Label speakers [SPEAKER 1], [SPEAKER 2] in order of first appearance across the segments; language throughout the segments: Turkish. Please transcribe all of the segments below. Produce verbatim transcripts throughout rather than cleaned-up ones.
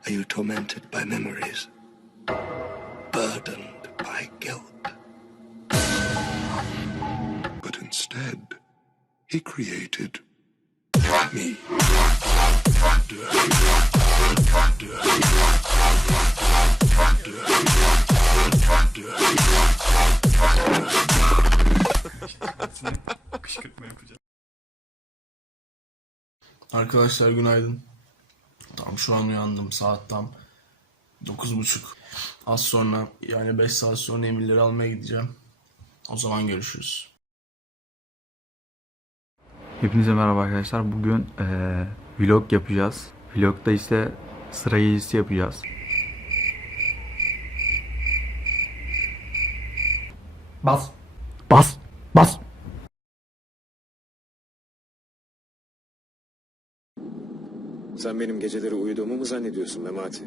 [SPEAKER 1] Are you tormented by memories? Burdened by guilt? But instead, he created me.
[SPEAKER 2] Kışkırtma yapacağız.
[SPEAKER 3] Arkadaşlar günaydın. Tam şu an uyandım, saat tam dokuz buçuk. Az sonra, yani beş saat sonra emirleri almaya gideceğim. O zaman görüşürüz.
[SPEAKER 4] Hepinize merhaba arkadaşlar. Bugün eee, vlog yapacağız. Vlogda ise sıra gezisi yapacağız. Bas. Bas. Bas.
[SPEAKER 5] Sen benim geceleri uyuduğumu mu zannediyorsun Memati?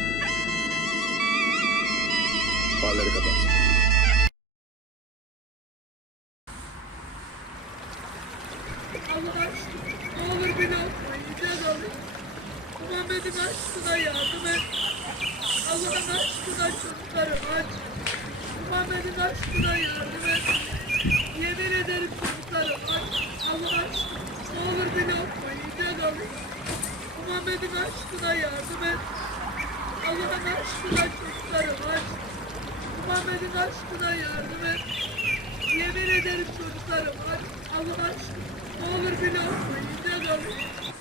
[SPEAKER 5] Farları kapat.
[SPEAKER 6] Allah aşkına, ne olur beni atma, yüce Rabbim. Muhammed'in aşkına yardım et. Allah'ın aşkına çocuklarım aç. Muhammed'in aşkına yardım et. Yemin ederim çocuklarım aç. Allah aşkına, ne olur beni atma, yüce Rabbim. Muhammed'in aşkına yardım et. Allah'ın aşkına çocuklarım aç. Muhammed'in aşkına yardım et. Yemin ederim çocuklarım aç. Allah aşkına. Ne olur beni atma, yüce Rabbim.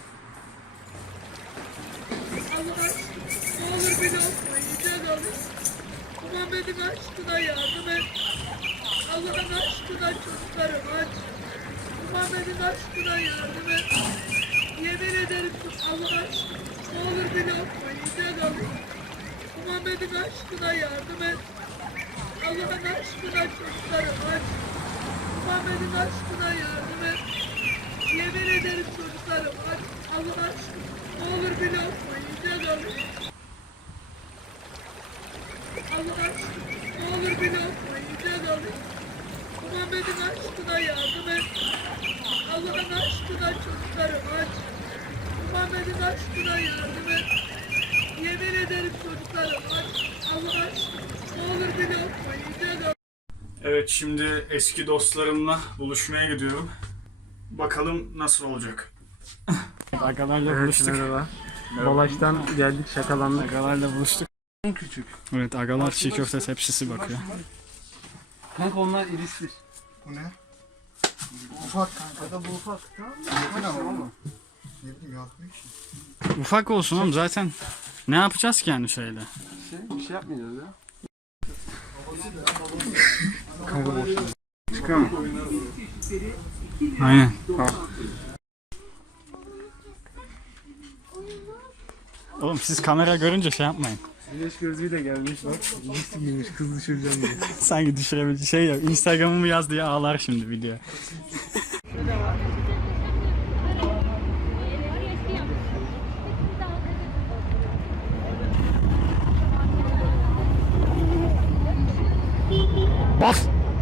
[SPEAKER 6] Allah aşkına, ne olur beni atma, yüce Rabbim. Muhammed'in aşkına yardım et. Allah'ın aşkına çocuklarım aç. Muhammed'in aşkına yardım et. Yemin ederim Allah aşkına, ne olur beni atma, yüce Rabbim. Muhammed'in aşkına yardım et. Allah'ın aşkına çocuklarım aç. Muhammed'in aşkına yardım et. Yemin ederim çocuklarım aç. Allah aşkına, ne olur beni atma, yüce Rabbim. Allah aşkına, ne olur beni atma, yüce Rabbim. Muhammed'in aşkına yardım et. Allah'ın aşkına çocuklarım aç. Muhammed'in aşkına yardım et. Yemin ederim çocuklarım aç. Allah aşkına, ne olur beni atma, yüce Rabbim.
[SPEAKER 2] Evet, şimdi eski dostlarımla buluşmaya gidiyorum. Bakalım nasıl olacak. Agalarla buluştuk.
[SPEAKER 7] Merhaba. Dolaş'tan geldik, şakalandık.
[SPEAKER 2] Agalarla buluştuk.
[SPEAKER 7] Küçük.
[SPEAKER 2] Evet, agalar çiğ köfte tepsisi bakıyor.
[SPEAKER 7] Kanka onlar irisli.
[SPEAKER 8] Bu ne? Ufak kanka da bu ufak. Bu ne ama? Ne bileyim yakmış.
[SPEAKER 2] Ufak olsun oğlum, zaten ne yapacağız ki yani şeyle?
[SPEAKER 7] Şey, bir şey yapmayacağız ya.
[SPEAKER 2] Çıkıyor mu? Aynen. Oğlum siz kamera görünce şey yapmayın.
[SPEAKER 7] Güneş gözlüğüyle gelmiş bak. Giysi giymiş, kız düşüreceğim diye.
[SPEAKER 2] Sanki düşürebilecek şey yok. Instagram'ımı yaz diye ağlar şimdi video. Bas!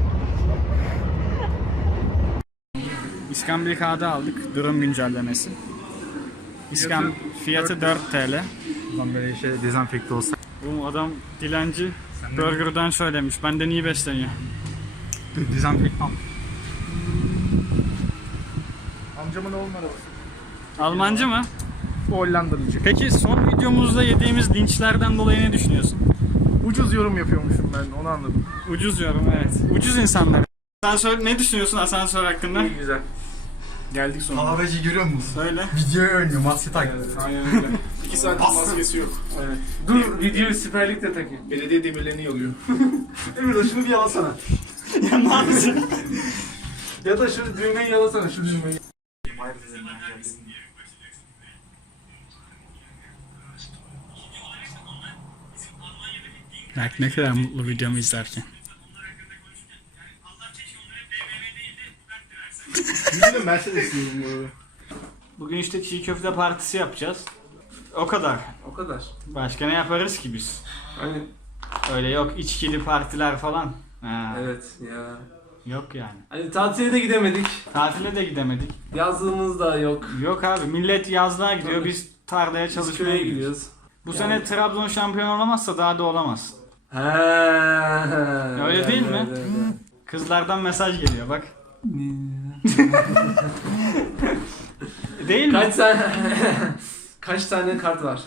[SPEAKER 2] İskambil kağıdı aldık. Durum güncellemesi. İskam fiyatı dört TL.
[SPEAKER 4] Lan böyle şey dezenfekte olsa.
[SPEAKER 2] Bu adam dilenci burger'dan söylemiş. Benden iyi besleniyor.
[SPEAKER 4] Dezenfektan.
[SPEAKER 7] Amcamın oğlunun arabası.
[SPEAKER 2] Almancı mı?
[SPEAKER 7] Bu Hollandalıcı.
[SPEAKER 2] Peki son videomuzda yediğimiz linçlerden dolayı ne düşünüyorsun?
[SPEAKER 7] Ucuz yorum yapıyormuşum ben, onu anladım.
[SPEAKER 2] Ucuz yorum, evet. Ucuz insanlar. Asansör, ne düşünüyorsun asansör hakkında?
[SPEAKER 7] İyi, güzel. Geldik sonunda.
[SPEAKER 8] Kahveci görüyor musun?
[SPEAKER 2] Söyle.
[SPEAKER 8] Videoya oynuyor, maske taktı.
[SPEAKER 7] Aynen öyle. İki saat maskesi yok. Evet. Dur, videoyu Süper Lig'de takayım. Belediye demirlerini yalıyor.
[SPEAKER 8] Emir şunu bir yalasana.
[SPEAKER 2] Ya ne yapıyorsun?
[SPEAKER 7] Ya da şu düğmeyi yalasana, şu düğmeyi.
[SPEAKER 2] Bak ne kadar mutlu videomu izlerken.
[SPEAKER 7] Yüzünü Mercedes diyorum bu arada.
[SPEAKER 2] Bugün işte çiğ köfte partisi yapacağız. O kadar.
[SPEAKER 7] O kadar.
[SPEAKER 2] Başka ne yaparız ki biz?
[SPEAKER 7] Hani
[SPEAKER 2] Öyle yok içkili partiler falan. Ha,
[SPEAKER 7] evet ya.
[SPEAKER 2] Yok yani.
[SPEAKER 7] Hani tatile de gidemedik.
[SPEAKER 2] Tatile de gidemedik.
[SPEAKER 7] Yazlığımız da yok.
[SPEAKER 2] Yok abi, millet yazlığa gidiyor,
[SPEAKER 7] Tabii.
[SPEAKER 2] biz tarlaya
[SPEAKER 7] Biz
[SPEAKER 2] çalışmaya
[SPEAKER 7] köye
[SPEAKER 2] gidiyoruz.
[SPEAKER 7] gidiyoruz.
[SPEAKER 2] Bu sene Trabzon şampiyon olamazsa daha da olamaz.
[SPEAKER 3] He.
[SPEAKER 2] Öyle değil mi? Kızlardan mesaj geliyor bak. Değil mi?
[SPEAKER 3] Kaç tane kaç tane kart var?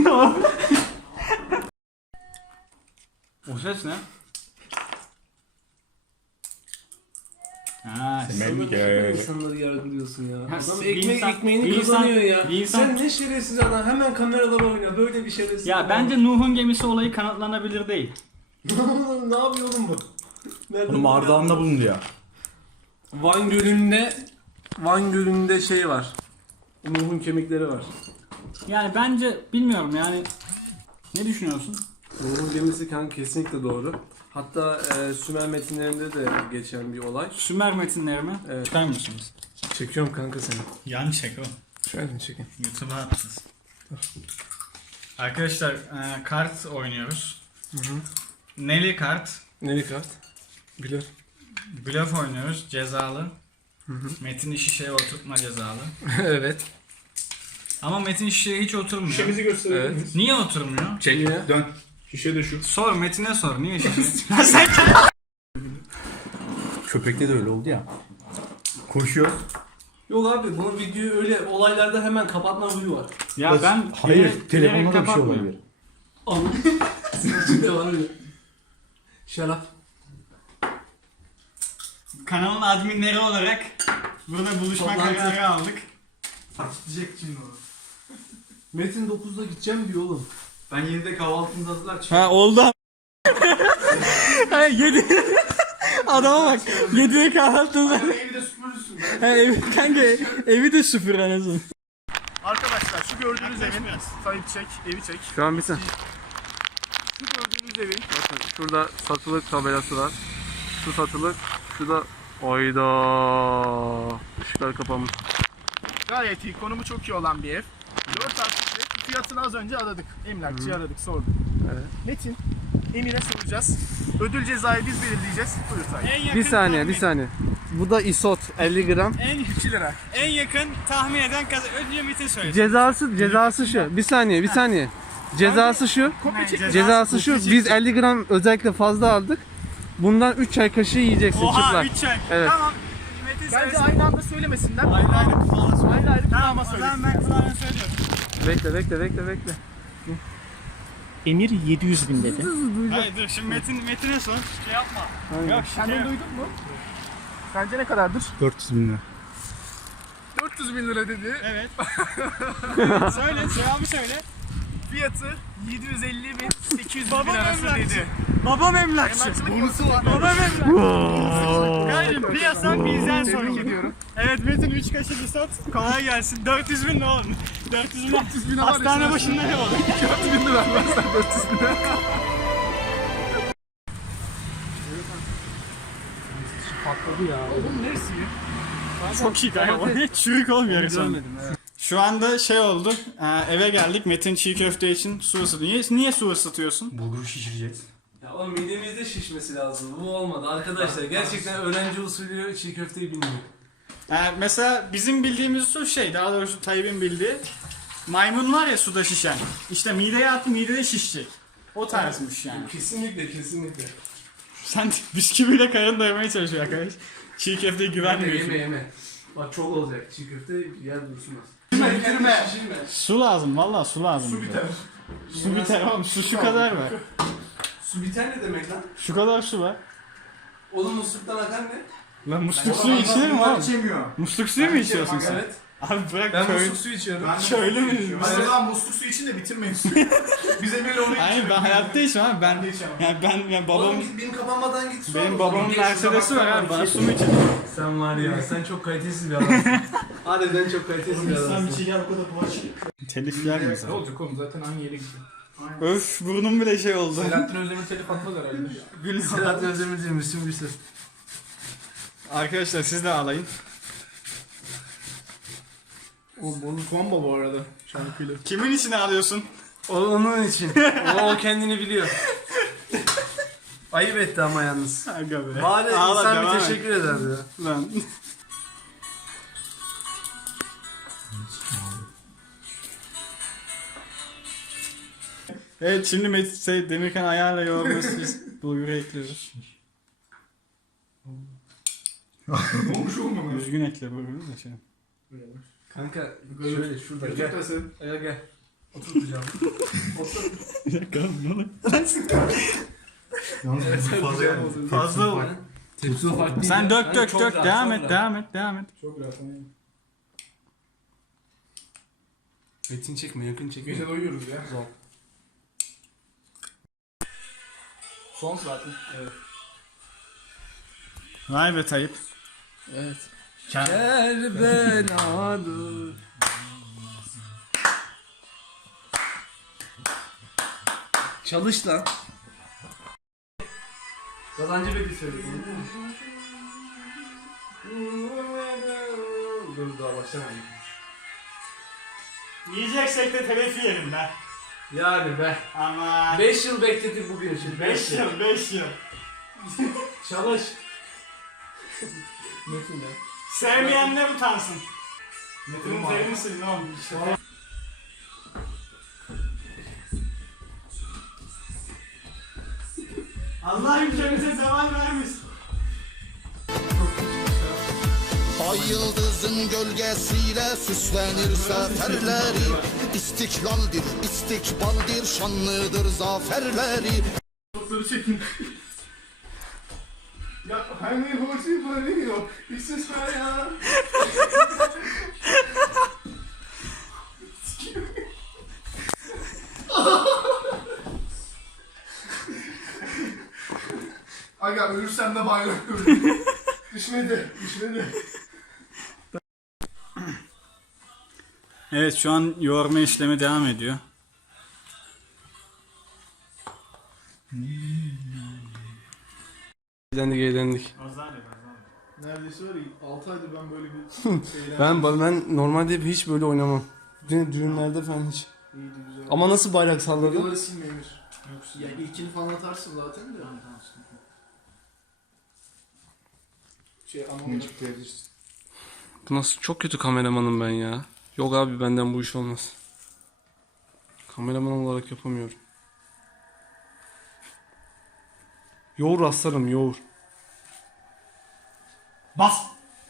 [SPEAKER 2] O ses ne? Ha,
[SPEAKER 3] Sabır sabır insanları yargılıyorsun ya.
[SPEAKER 2] Ha,
[SPEAKER 3] Adam
[SPEAKER 2] bir
[SPEAKER 3] ekmek
[SPEAKER 2] insan-
[SPEAKER 3] ekmeğini
[SPEAKER 2] bir insan-
[SPEAKER 3] kazanıyor ya.
[SPEAKER 2] bir insan-
[SPEAKER 3] Sen ne şerefsiz adam, hemen kameralara oynuyor. Böyle bir şerefsiz
[SPEAKER 2] ya
[SPEAKER 3] adam.
[SPEAKER 2] bence Nuh'un gemisi olayı kanıtlanabilir değil.
[SPEAKER 3] Ne yapıyor oğlum bu? Nereden
[SPEAKER 9] Oğlum Ardahan'da bulundu ya.
[SPEAKER 3] Van Gölü'nde Van Gölü'nde şey var. Nuh'un kemikleri var.
[SPEAKER 2] Yani bence bilmiyorum yani. Ne düşünüyorsun?
[SPEAKER 3] Nuh'un gemisi kanka kesinlikle doğru. Hatta e, Sümer metinlerinde de geçen bir olay.
[SPEAKER 2] Sümer metinleri mi?
[SPEAKER 3] Evet.
[SPEAKER 2] Çıkar mısınız?
[SPEAKER 3] Çekiyorum kanka seni.
[SPEAKER 2] Yan çek o.
[SPEAKER 3] Şöyle mi çekeyim?
[SPEAKER 2] YouTube'a atacağız. Arkadaşlar e, kart oynuyoruz.
[SPEAKER 3] Hı hı.
[SPEAKER 2] Neli kart.
[SPEAKER 3] Neli kart? Bilir.
[SPEAKER 2] Blöf oynuyoruz. Cezalı.
[SPEAKER 3] Hı hı.
[SPEAKER 2] Metin şişeye oturtma cezalı.
[SPEAKER 3] Evet.
[SPEAKER 2] Ama Metin şişeye hiç oturmuyor.
[SPEAKER 9] Şişemizi gösterebilir
[SPEAKER 3] Evet.
[SPEAKER 9] miyiz?
[SPEAKER 2] Niye oturmuyor?
[SPEAKER 9] Çek.
[SPEAKER 3] Niye?
[SPEAKER 9] Dön. Şişe de şu.
[SPEAKER 2] Sor Metin'e sor. Niye şişe?
[SPEAKER 9] Köpekte de öyle oldu ya. Koşuyor.
[SPEAKER 3] Yok abi bunun videoyu öyle olaylarda hemen kapatma huyu var.
[SPEAKER 2] ya ben
[SPEAKER 9] Hayır.
[SPEAKER 2] bilerek-
[SPEAKER 9] Telefonda
[SPEAKER 2] bilerek
[SPEAKER 9] da bir şey
[SPEAKER 2] kapatmıyorum.
[SPEAKER 9] olabilir.
[SPEAKER 3] Anladın mı? Senin içinde var öyle. Şarap.
[SPEAKER 2] Kanalın adminleri olarak burada buluşma
[SPEAKER 3] Toplantı.
[SPEAKER 2] kararı aldık.
[SPEAKER 3] Diyecek şimdi o. Metin dokuzda gideceğim diyor oğlum.
[SPEAKER 8] Ben yedide kahvaltımda hazırlar.
[SPEAKER 2] Ha oldu. Ha yedi. Adama bak. Yediye kahvaltımda.
[SPEAKER 8] Evi de süpürürsün.
[SPEAKER 2] Ha evi, kanka evi de süpür anasını.
[SPEAKER 7] Arkadaşlar şu gördüğünüz evin sahip çek, evi çek.
[SPEAKER 3] Şu an bitsin.
[SPEAKER 7] Şu gördüğünüz evin
[SPEAKER 3] Bakın şurada satılık tabelası var. Şu satılık, şu da ayda ışıklar kapanmış.
[SPEAKER 7] gayet iyi, konumu çok iyi olan bir ev. dört artı bir. Fiyatını az önce aradık. Emlakçıyı aradık, sorduk.
[SPEAKER 3] Evet.
[SPEAKER 7] Metin, Emir'e soracağız. Ödül cezayı biz belirleyeceğiz. Buyur Tayyip.
[SPEAKER 3] Bir saniye, bir saniye. Bu da isot elli gram.
[SPEAKER 2] En,
[SPEAKER 7] iki lira.
[SPEAKER 2] en yakın tahmin eden kazan. Ödülü Metin söyle.
[SPEAKER 3] Cezası cezası şu. Bir saniye, bir saniye. Cezası şu.
[SPEAKER 7] Kopya çek.
[SPEAKER 3] Cezası şu. Biz elli gram özellikle fazla aldık. Bundan üç çay kaşığı yiyeceksin
[SPEAKER 2] Oha
[SPEAKER 3] çıplak.
[SPEAKER 2] üç çay.
[SPEAKER 3] Evet.
[SPEAKER 2] Tamam. Metin
[SPEAKER 7] Bence
[SPEAKER 2] söylesin.
[SPEAKER 7] aynı anda söylemesinler.
[SPEAKER 2] Ayrı ayrı kulağına söyle.
[SPEAKER 7] Ayrı ayrı
[SPEAKER 2] Tamam
[SPEAKER 7] kulağıma
[SPEAKER 2] o
[SPEAKER 7] söylesin.
[SPEAKER 2] zaman ben kulağına söylüyorum.
[SPEAKER 3] Bekle, bekle, bekle, bekle.
[SPEAKER 7] Emir yedi yüz bin dedi.
[SPEAKER 2] Hayır dur şimdi Metin Metin'e sor. Şey yapma. Yok
[SPEAKER 7] Sen
[SPEAKER 2] şey
[SPEAKER 7] onu duydun mu? Sence ne kadardır?
[SPEAKER 9] dört yüz bin lira.
[SPEAKER 7] dört yüz bin lira dedi.
[SPEAKER 2] Evet. söyle cevabı söyle.
[SPEAKER 7] Fiyatı yedi yüz elli bin sekiz yüz bin
[SPEAKER 2] Babam
[SPEAKER 7] arası
[SPEAKER 2] emlakçı.
[SPEAKER 7] dedi.
[SPEAKER 2] Babam emlakçı.
[SPEAKER 7] Emlakçılık bonusu var.
[SPEAKER 2] Babam emlakçı. Kardeşim piyasa bizden
[SPEAKER 7] Tebrik
[SPEAKER 2] sorulur.
[SPEAKER 7] ediyorum.
[SPEAKER 2] Evet Metin üç kaşık isot. Kolay gelsin. dört yüz bin ne oğlum? dört yüz bin.
[SPEAKER 7] dört yüz bin var ya
[SPEAKER 2] Hastane
[SPEAKER 7] sen.
[SPEAKER 2] başında ne olur?
[SPEAKER 7] dört bin lira vermezsen dört yüz bin lira.
[SPEAKER 3] Patladı ya.
[SPEAKER 7] Oğlum neresi?
[SPEAKER 2] Çok iyi kanka. O ne? Çürük olmuyor sonra. Şu anda şey oldu. e, eve geldik. Metin çiğ köfte için su ısıtıyor. Niye, niye su ısıtıyorsun?
[SPEAKER 9] Bulguru şişireceğiz.
[SPEAKER 3] Ya oğlum midemizde şişmesi lazım. Bu olmadı arkadaşlar. Gerçekten öğrenci usulü çiğ köfteyi bilmiyor.
[SPEAKER 2] E, mesela bizim bildiğimiz su şey, daha doğrusu Tayyip'in bildiği maymun var ya suda şişen. İşte mideye attı, midede şişecek. O tarzmış yani.
[SPEAKER 3] Kesinlikle, kesinlikle.
[SPEAKER 2] Sen bisküviyle karın doyurmaya çalışıyor arkadaş. Çiğ köfteye
[SPEAKER 3] Yeme,
[SPEAKER 2] güvenmiyorsun.
[SPEAKER 3] yeme, yeme. Bak çok olacak. Çiğ köfte yer dursunmaz.
[SPEAKER 7] Bitirme.
[SPEAKER 3] Şişirme.
[SPEAKER 2] Su lazım valla su lazım. Su biter. Su biter oğlum su şu kadar var.
[SPEAKER 3] Su biter ne demek lan?
[SPEAKER 2] Şu kadar su var.
[SPEAKER 3] Oğlum musluktan akan ne?
[SPEAKER 2] Lan musluk suyu içilir mi oğlum? Musluk suyu mu içiyorsun sen?
[SPEAKER 3] Evet.
[SPEAKER 2] Abi bırak
[SPEAKER 3] Ben
[SPEAKER 2] köy.
[SPEAKER 3] musluk suyu içiyorum.
[SPEAKER 2] Köylü müyüz?
[SPEAKER 7] Hayır lan musluk su için de bitirmeyin suyu. Biz Emir'le onu
[SPEAKER 2] Hayır ben hayatta içmem abi ben yani ben yani babam
[SPEAKER 3] Oğlum git benim kapanmadan git su
[SPEAKER 2] benim
[SPEAKER 3] al.
[SPEAKER 2] babamın
[SPEAKER 3] Geç şuna
[SPEAKER 2] Mercedes'i var
[SPEAKER 3] bak,
[SPEAKER 2] abi bana
[SPEAKER 3] bak,
[SPEAKER 2] su mu içilir?
[SPEAKER 3] Sen var ya sen çok kalitesiz bir adamsın. Harbiden çok kalitesiz bir adamsın.
[SPEAKER 2] Telif yer mi
[SPEAKER 7] Ne olacak oğlum zaten aynı yere gidiyor.
[SPEAKER 2] Öf burnum bile şey oldu.
[SPEAKER 7] Selahattin Özdemir telif atmaz herhalde.
[SPEAKER 3] Selahattin Özdemir değil Müslüm Gürses.
[SPEAKER 2] Arkadaşlar siz de ağlayın.
[SPEAKER 7] O bunu combo bu arada şarkıyla.
[SPEAKER 2] Kimin için ağlıyorsun?
[SPEAKER 3] O onun için. O, o kendini biliyor. Ayıp etti ama yalnız.
[SPEAKER 2] Aga be.
[SPEAKER 3] Bari
[SPEAKER 2] Ağla,
[SPEAKER 3] insan
[SPEAKER 2] devam
[SPEAKER 3] bir
[SPEAKER 2] et.
[SPEAKER 3] teşekkür ederdi ya.
[SPEAKER 2] Lan. Evet şimdi Metin şey, Demirkan ayarla yoğurması biz bulguru ekliyoruz.
[SPEAKER 8] Ne olmuş oğlum ama?
[SPEAKER 2] Düzgün ekle bulguru da şey.
[SPEAKER 3] Kanka şöyle şurada gel. Gel gel. Otur kucağıma.
[SPEAKER 2] Bir dakika ne oluyor?
[SPEAKER 8] Yalnız bu fazla yani.
[SPEAKER 2] Fazla oldu.
[SPEAKER 3] Tepsi ufak değil.
[SPEAKER 2] Sen
[SPEAKER 3] ya.
[SPEAKER 2] dök
[SPEAKER 3] Hani
[SPEAKER 2] dök
[SPEAKER 3] çok
[SPEAKER 2] dök
[SPEAKER 3] rahat,
[SPEAKER 2] devam
[SPEAKER 3] çok
[SPEAKER 2] et
[SPEAKER 3] rahat.
[SPEAKER 2] devam et devam et.
[SPEAKER 8] Çok rahat.
[SPEAKER 3] Metin çekme, yakın çekme.
[SPEAKER 8] Gece doyuyoruz ya.
[SPEAKER 3] Zor. Son zaten. Evet.
[SPEAKER 2] Vay be Tayyip.
[SPEAKER 3] Evet. Kerbenalı. Çalış lan. Kazancı Bedi söyledi. Dur daha başlamadım.
[SPEAKER 2] Yiyeceksek de telef yiyelim be.
[SPEAKER 3] Yani be.
[SPEAKER 2] Ama
[SPEAKER 3] beş yıl bekledik bugün şimdi.
[SPEAKER 2] beş yıl beş yıl.
[SPEAKER 3] Çalış. Metin ya.
[SPEAKER 2] Sevmeyenler utansın. Metin'in sevgi misin ne olmuş? Allah ülkemize zeval vermiş.
[SPEAKER 10] Ay yıldızın gölgesiyle süslenir seferleri. İstiklaldir, istikbaldir, şanlıdır zaferleri.
[SPEAKER 8] Doktoru çekin. Ya hani hoşu varıyor. İşsiz ya. Aga ölürsem de bayrak ölürüm. Düşmedi, düşmedi.
[SPEAKER 2] Evet şu an yoğurma işlemi devam ediyor.
[SPEAKER 3] Eğlendik eğlendik.
[SPEAKER 8] Neredeyse var ya altı aydır ben böyle bir şeyler...
[SPEAKER 3] Ben ben normalde hiç böyle oynamam. Dü- Düğünlerde falan hiç.
[SPEAKER 8] İyiydi güzel.
[SPEAKER 3] Ama nasıl bayrak salladın?
[SPEAKER 8] Videoları silmeymiş. Ya ilkini falan atarsın zaten de. Şey anlamı çıkmayabilirsin.
[SPEAKER 3] Bu nasıl çok kötü kameramanım ben ya. Yok abi benden bu iş olmaz. Kameraman olarak yapamıyorum. Yoğur aslanım yoğur.
[SPEAKER 2] Bas.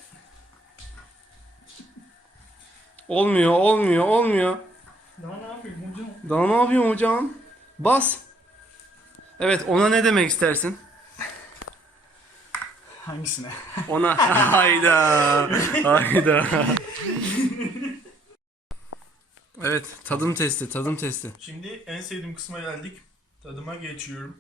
[SPEAKER 3] Olmuyor olmuyor olmuyor.
[SPEAKER 2] Daha ne yapayım hocam?
[SPEAKER 3] Daha ne yapıyorsun hocam? Bas. Evet ona ne demek istersin?
[SPEAKER 2] Hangisine?
[SPEAKER 3] Ona hayda hayda. Evet tadım testi tadım testi.
[SPEAKER 8] Şimdi en sevdiğim kısma geldik. Tadıma geçiyorum.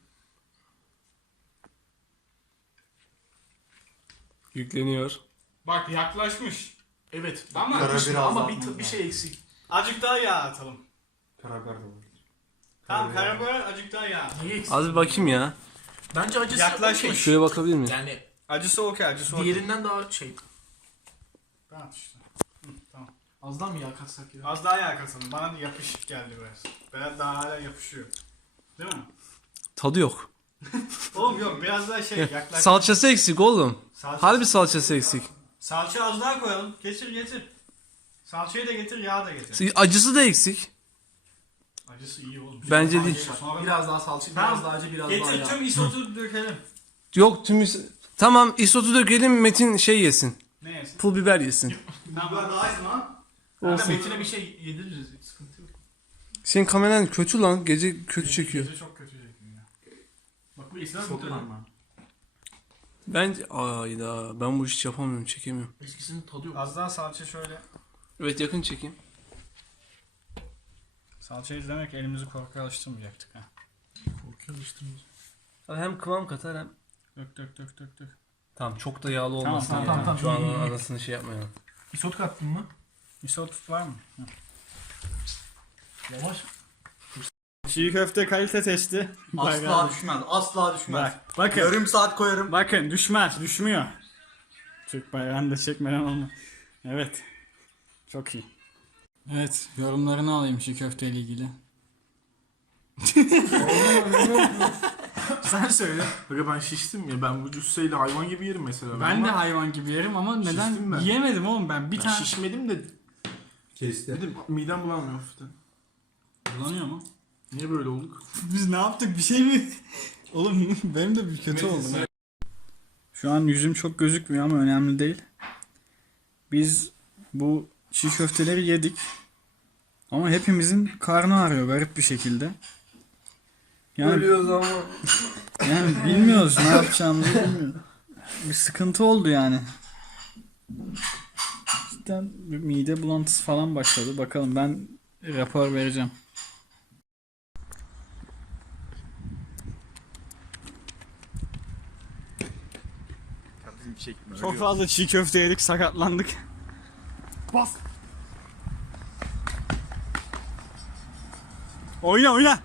[SPEAKER 3] Yükleniyor.
[SPEAKER 2] Bak yaklaşmış.
[SPEAKER 8] Evet.
[SPEAKER 2] Ama-
[SPEAKER 8] Ama, ama bir, bir şey eksik.
[SPEAKER 2] Azıcık daha yağ atalım.
[SPEAKER 8] Karabiber de var.
[SPEAKER 2] Tamam karabiber azıcık daha yağ.
[SPEAKER 8] Niye eksik?
[SPEAKER 3] Az bir bakayım ya.
[SPEAKER 8] Bence acısı
[SPEAKER 2] Yaklaşmış.
[SPEAKER 8] okey.
[SPEAKER 3] Şuraya bakabilir miyim?
[SPEAKER 8] Yani
[SPEAKER 2] Acısı okey acısı okey.
[SPEAKER 8] diğerinden daha şey.
[SPEAKER 2] Tamam işte. Hı, tamam.
[SPEAKER 8] Az daha mı yağ katsak ya?
[SPEAKER 2] Az daha yağ katalım. Bana da yapışık geldi biraz. Biraz daha hala yapışıyor. Değil mi?
[SPEAKER 3] Tadı yok.
[SPEAKER 2] Oğlum yok biraz daha şey yaklaş.
[SPEAKER 3] Salçası eksik oğlum.
[SPEAKER 2] Salça.
[SPEAKER 3] Harbi salçası eksik.
[SPEAKER 2] Salça az daha koyalım. Getir getir. Salçayı da getir, yağ da getir.
[SPEAKER 3] Acısı da eksik.
[SPEAKER 2] Acısı iyi oğlum.
[SPEAKER 3] Bence değil.
[SPEAKER 2] Sonra
[SPEAKER 8] Biraz daha salça,
[SPEAKER 2] Tamam.
[SPEAKER 8] biraz daha acı, biraz daha
[SPEAKER 2] getir
[SPEAKER 8] yağ.
[SPEAKER 2] tüm isotu dökelim.
[SPEAKER 3] Yok tüm tamam isotu dökelim Metin şey yesin.
[SPEAKER 2] Ne yesin?
[SPEAKER 3] Pul biber yesin.
[SPEAKER 2] Tamam.
[SPEAKER 8] daha iyi lan.
[SPEAKER 3] Olsun.
[SPEAKER 8] Metin'e bir şey yediririz. Sıkıntı yok.
[SPEAKER 3] Senin kameran kötü lan. Gece kötü çekiyor.
[SPEAKER 2] Gece çok kötü çekiyor ya.
[SPEAKER 8] Bak bu İslam mı?
[SPEAKER 3] Bence ayda ben bu işi yapamıyorum çekemiyorum.
[SPEAKER 8] Eskisinin tadı yok.
[SPEAKER 2] Az daha salça şöyle.
[SPEAKER 3] Evet yakın çekeyim.
[SPEAKER 2] Salça izlemek elimizi korkuya alıştırmayacaktık ha.
[SPEAKER 8] Korkuyor alıştırmaz.
[SPEAKER 3] Hem kıvam katar hem.
[SPEAKER 2] Dök dök dök dök dök.
[SPEAKER 3] Tamam çok da yağlı
[SPEAKER 2] Tamam,
[SPEAKER 3] olmasın
[SPEAKER 2] tamam,
[SPEAKER 3] yani.
[SPEAKER 8] tamam,
[SPEAKER 3] Şu an
[SPEAKER 8] tamam.
[SPEAKER 3] onun arasını şey yapmayalım.
[SPEAKER 8] İsot kattın mı?
[SPEAKER 2] Isot var mı? Hı.
[SPEAKER 8] Yavaş.
[SPEAKER 2] Çiğ köfte kalite testi.
[SPEAKER 11] Asla düşmez. Asla düşmez.
[SPEAKER 2] Bak, bakın.
[SPEAKER 11] Yarım saat koyarım.
[SPEAKER 2] Bakın düşmez, düşmüyor. Türk bayrağını da çekmeden olmaz. Evet. Çok iyi. Evet, yorumlarını alayım çiğ köfte ile ilgili. Sen söyle.
[SPEAKER 8] Aga ben şiştim ya. Ben bu cüsseyle hayvan gibi yerim mesela.
[SPEAKER 2] Ben
[SPEAKER 8] Ama
[SPEAKER 2] de hayvan gibi yerim ama
[SPEAKER 8] Şiştim
[SPEAKER 2] neden
[SPEAKER 8] ben.
[SPEAKER 2] yiyemedim oğlum ben bir
[SPEAKER 8] ben
[SPEAKER 2] tane.
[SPEAKER 8] şişmedim de
[SPEAKER 9] Kesti.
[SPEAKER 8] dedim midem bulanmıyor hafiften.
[SPEAKER 2] Bulanıyor mu?
[SPEAKER 3] Niye böyle olduk?
[SPEAKER 2] Biz ne yaptık bir şey mi? Oğlum benim de bir kötü oldu. Şu an yüzüm çok gözükmüyor ama önemli değil. Biz bu çiğ köfteleri yedik. Ama hepimizin karnı ağrıyor garip bir şekilde. Yani,
[SPEAKER 3] Ölüyoruz ama.
[SPEAKER 2] yani bilmiyoruz ne yapacağımızı bilmiyoruz. Bir sıkıntı oldu yani. Cidden bir mide bulantısı falan başladı. Bakalım ben rapor vereceğim. Çok fazla çiğ köfte yedik, sakatlandık. Bas. Oyna oyna.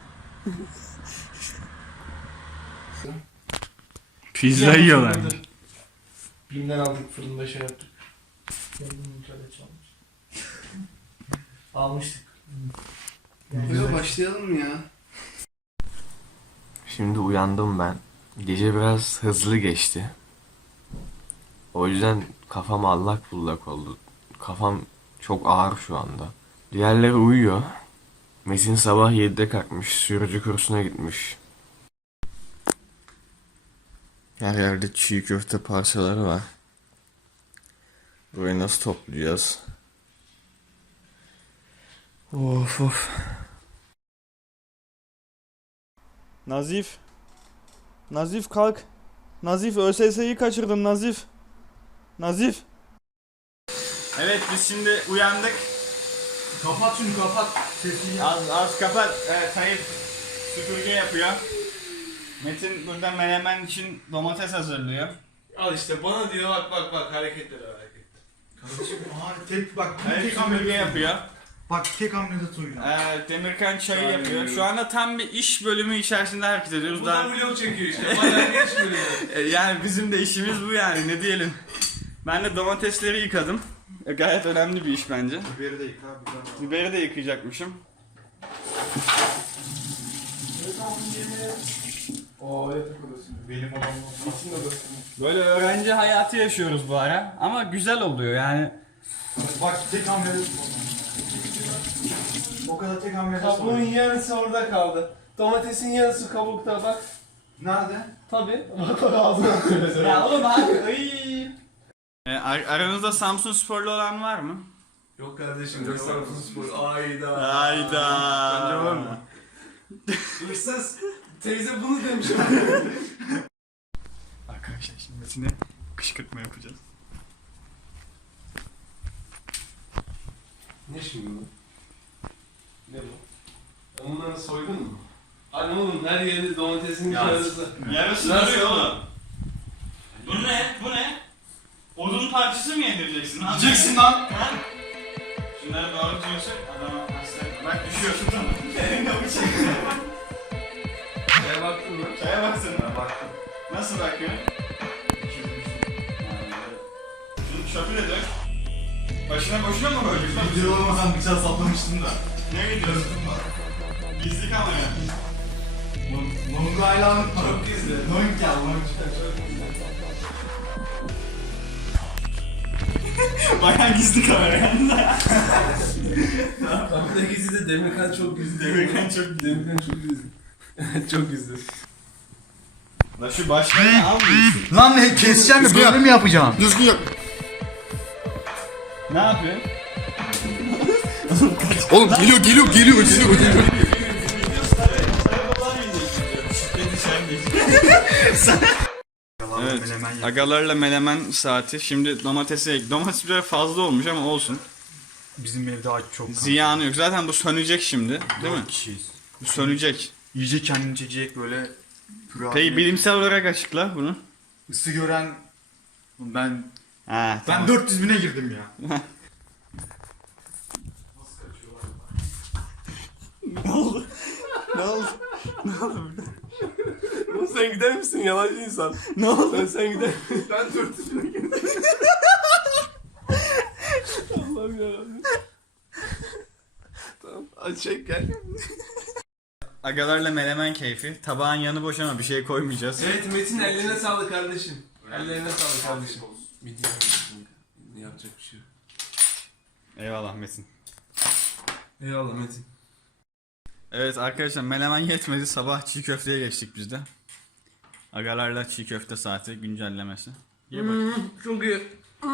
[SPEAKER 2] Pizza yiyorlar.
[SPEAKER 3] Bim'den aldık, fırında şey yaptık. Almıştık. Güzel başlayalım mı ya?
[SPEAKER 12] Şimdi uyandım ben. Gece biraz hızlı geçti. O yüzden kafam allak bullak oldu. Kafam çok ağır şu anda. Diğerleri uyuyor. Metin sabah yedide kalkmış. Sürücü kursuna gitmiş. Her yerde çiğ köfte parçaları var. Burayı nasıl toplayacağız? Of of.
[SPEAKER 2] Nazif. Nazif kalk. Nazif ÖSS'yi kaçırdın Nazif. Nazif. Evet biz şimdi uyandık.
[SPEAKER 11] Kapat şunu kapat. Sesini
[SPEAKER 2] Az, az kapat. Evet, Tayyip süpürge yapıyor. Metin burada menemen için domates hazırlıyor.
[SPEAKER 3] Al işte bana diyor bak bak bak hareketleri hareket.
[SPEAKER 11] Kardeşim aha tek bak
[SPEAKER 2] Tayyip
[SPEAKER 11] tek
[SPEAKER 2] süpürge
[SPEAKER 11] hamlede
[SPEAKER 2] yapıyor.
[SPEAKER 11] Bak tek hamlede soyuyor.
[SPEAKER 2] Evet, Demirkan çayı yapıyor. Şu anda tam bir iş bölümü içerisinde hareket ediyoruz.
[SPEAKER 3] Bu
[SPEAKER 2] Daha...
[SPEAKER 3] da vlog çekiyor işte. Bayağı geç bölüyor.
[SPEAKER 2] E, Yani bizim de işimiz bu yani, ne diyelim. Ben de domatesleri yıkadım. E, Gayet önemli bir iş bence.
[SPEAKER 11] Biberi de yıka abi.
[SPEAKER 2] Biberi de yıkayacakmışım.
[SPEAKER 3] Oo yatak odası.
[SPEAKER 11] Benim odam
[SPEAKER 3] İçin odası.
[SPEAKER 2] Böyle öğrenci hayatı yaşıyoruz bu ara. Ama güzel oluyor yani.
[SPEAKER 11] Bak tek hamlede o kadar tek hamlede
[SPEAKER 3] Kabuğun
[SPEAKER 11] soyuyor.
[SPEAKER 3] yarısı orada kaldı. Domatesin yarısı kabukta bak.
[SPEAKER 11] Nerede?
[SPEAKER 3] Tabii. Bak bak ağzına koy mesela.
[SPEAKER 2] Ya oğlum abi. E, ar- aranızda Samsun sporlu olan var mı?
[SPEAKER 3] Yok kardeşim. Yok Samsun Spor. Ayda.
[SPEAKER 2] Hayda.
[SPEAKER 3] Sence var mı? Hırsız. Teyze bunu demiş.
[SPEAKER 2] Arkadaşlar şimdi Metin'e kışkırtma yapacağız.
[SPEAKER 3] Ne şimdi bu? Ne bu? Onları soydun mu? Hani oğlum her yeri domatesin yarısı.
[SPEAKER 2] Yarısı
[SPEAKER 3] Nasıl
[SPEAKER 2] duruyor
[SPEAKER 3] oğlum?
[SPEAKER 2] oğlum. Bu ne? Bu ne? Odun parçası mı yedireceksin?
[SPEAKER 11] Yiyeceksin lan.
[SPEAKER 2] Ha? Şunları doğru diyorsun. Adama hasta. Bak düşüyorsun tamam. Elinde bıçak.
[SPEAKER 3] Şeye baktın mı?
[SPEAKER 2] Şeye baksana. Baktım. Nasıl bakıyor? Şunu çöpü de dök. Başına boşuna mı böyle?
[SPEAKER 11] Video olmadan bıçağı saplamıştım da.
[SPEAKER 2] Ne gidiyorsun? Gizli kamera.
[SPEAKER 11] Longu hala unutma.
[SPEAKER 3] Çok gizli.
[SPEAKER 11] Long ya long.
[SPEAKER 2] Bayağı gizli kamera yalnız.
[SPEAKER 3] Kapıda gizli de Demirkan çok gizli.
[SPEAKER 2] Demirkan çok gizli.
[SPEAKER 3] Demirkan çok gizli. Çok gizli.
[SPEAKER 2] La şu başlarını almıyorsun.
[SPEAKER 11] Lan ne keseceğim mi? Böyle mi yapacağım?
[SPEAKER 10] Düzgün yap.
[SPEAKER 2] Ne yapıyorsun?
[SPEAKER 10] Oğlum geliyor geliyor geliyor geliyor geliyor.
[SPEAKER 2] Evet, agalarla menemen saati. Şimdi domatesi ek. Domates biraz fazla olmuş ama olsun.
[SPEAKER 11] Bizim evde aç çok.
[SPEAKER 2] Ziyanı yok. Zaten bu sönecek şimdi. Değil mi?
[SPEAKER 11] Kişiyiz.
[SPEAKER 2] Bu sönecek.
[SPEAKER 11] İyice kendini çekecek böyle.
[SPEAKER 2] Peki bilimsel olarak açıkla bunu.
[SPEAKER 11] Isı gören ben
[SPEAKER 2] Ha,
[SPEAKER 11] ben
[SPEAKER 2] tamam.
[SPEAKER 11] dört yüz bine girdim ya.
[SPEAKER 2] Ne oldu? Ne oldu?
[SPEAKER 3] Oğlum sen gider misin yalancı insan?
[SPEAKER 2] Ne oldu?
[SPEAKER 3] Sen sen gider misin? Ben dört yüzüne girdim. Allah'ım yarabbim. Tamam hadi çek gel.
[SPEAKER 2] Agalarla menemen keyfi. Tabağın yanı boş ama bir şey koymayacağız.
[SPEAKER 3] Evet Metin ellerine sağlık kardeşim. Ellerine sağlık kardeşim. Bir diğer Metin. Yapacak bir şey yok.
[SPEAKER 2] Eyvallah Metin.
[SPEAKER 3] Eyvallah Metin.
[SPEAKER 2] Evet arkadaşlar, menemen yetmedi, sabah çiğ köfteye geçtik biz de. Agalarla çiğ köfte saati güncellemesi. Ye bak.
[SPEAKER 3] Çok iyi.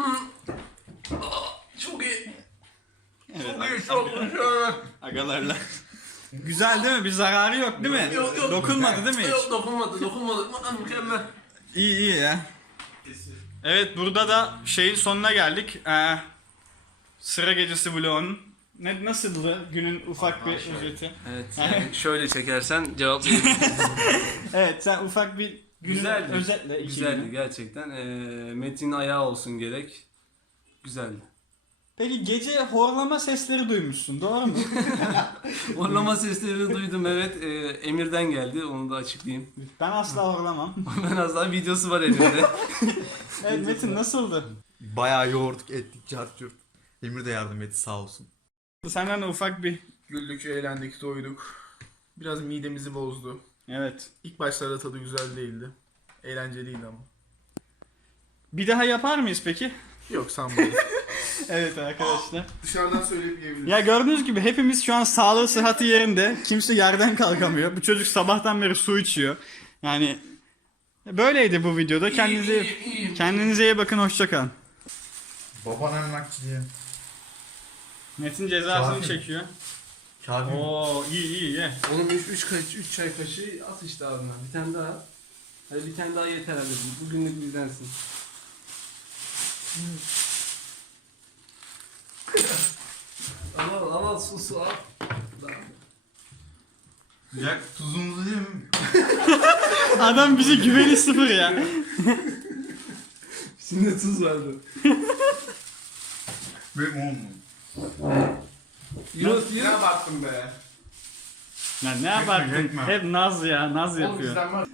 [SPEAKER 3] Çok iyi.
[SPEAKER 2] Evet,
[SPEAKER 3] Çok iyi, çok iyi.
[SPEAKER 2] agalarla. Güzel değil mi? Bir zararı yok değil mi?
[SPEAKER 3] Yok, yok.
[SPEAKER 2] Dokunmadı değil mi hiç?
[SPEAKER 3] Yok, dokunmadı, dokunmadı. Mükemmel.
[SPEAKER 2] İyi iyi ya. Evet, burada da şeyin sonuna geldik. Ee, sıra gecesi vlogun. Ne, nasıldı günün ufak bir özeti?
[SPEAKER 3] Evet, yani şöyle çekersen cevaplayabilirsin.
[SPEAKER 2] Evet, sen ufak bir günün
[SPEAKER 3] Güzeldi.
[SPEAKER 2] özetle. iki
[SPEAKER 3] Güzeldi
[SPEAKER 2] günü.
[SPEAKER 3] gerçekten. Ee, Metin ayağı olsun gerek. Güzeldi.
[SPEAKER 2] Peki gece horlama sesleri duymuşsun, doğru mu?
[SPEAKER 3] Horlama seslerini duydum, evet. Ee, Emir'den geldi, onu da açıklayayım.
[SPEAKER 2] Ben asla horlamam.
[SPEAKER 3] Ben az daha videosu var elimde.
[SPEAKER 2] Evet Metin, nasıldı?
[SPEAKER 8] Bayağı yoğurduk ettik cart curt. Emir de yardım etti sağ olsun.
[SPEAKER 2] Senden de ufak bir...
[SPEAKER 3] Güldük, eğlendik, doyduk. Biraz midemizi bozdu.
[SPEAKER 2] Evet.
[SPEAKER 3] İlk başlarda tadı güzel değildi. Eğlenceliydi ama.
[SPEAKER 2] Bir daha yapar mıyız peki?
[SPEAKER 3] Yok, sanmıyorum.
[SPEAKER 2] Evet arkadaşlar.
[SPEAKER 3] Dışarıdan söyleyip yiyebiliriz.
[SPEAKER 2] Ya gördüğünüz gibi hepimiz şu an sağlığı sıhhati yerinde. Kimse yerden kalkamıyor. Bu çocuk sabahtan beri su içiyor. Yani böyleydi bu videoda. Kendinize kendinize iyi bakın, hoşça kalın.
[SPEAKER 8] Babanın nakçiliği.
[SPEAKER 2] Metin cezasını
[SPEAKER 8] Kafi.
[SPEAKER 2] çekiyor.
[SPEAKER 8] Kafi.
[SPEAKER 2] Oo iyi iyi ye.
[SPEAKER 3] Oğlum üç çay kaşığı at işte ağzına. Bir tane daha. Hadi bir tane daha yeter hadi. Bugünlük bizdensin. al al al su su al.
[SPEAKER 8] Ya tuzumuzu değil mi?
[SPEAKER 2] Adam bize güveni sıfır ya.
[SPEAKER 3] İçinde tuz vardı.
[SPEAKER 8] Benim oğlum.
[SPEAKER 3] Yunus yine abarttım be.
[SPEAKER 2] Ya ne yapardın?
[SPEAKER 8] yekme.
[SPEAKER 2] Hep naz ya, naz
[SPEAKER 3] Oğlum
[SPEAKER 2] yapıyor.
[SPEAKER 3] bizden var.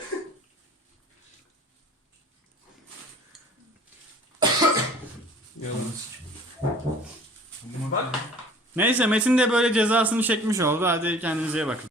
[SPEAKER 3] Yalnız. Bak.
[SPEAKER 2] Neyse, Metin de böyle cezasını çekmiş oldu. Hadi kendinize iyi bakın.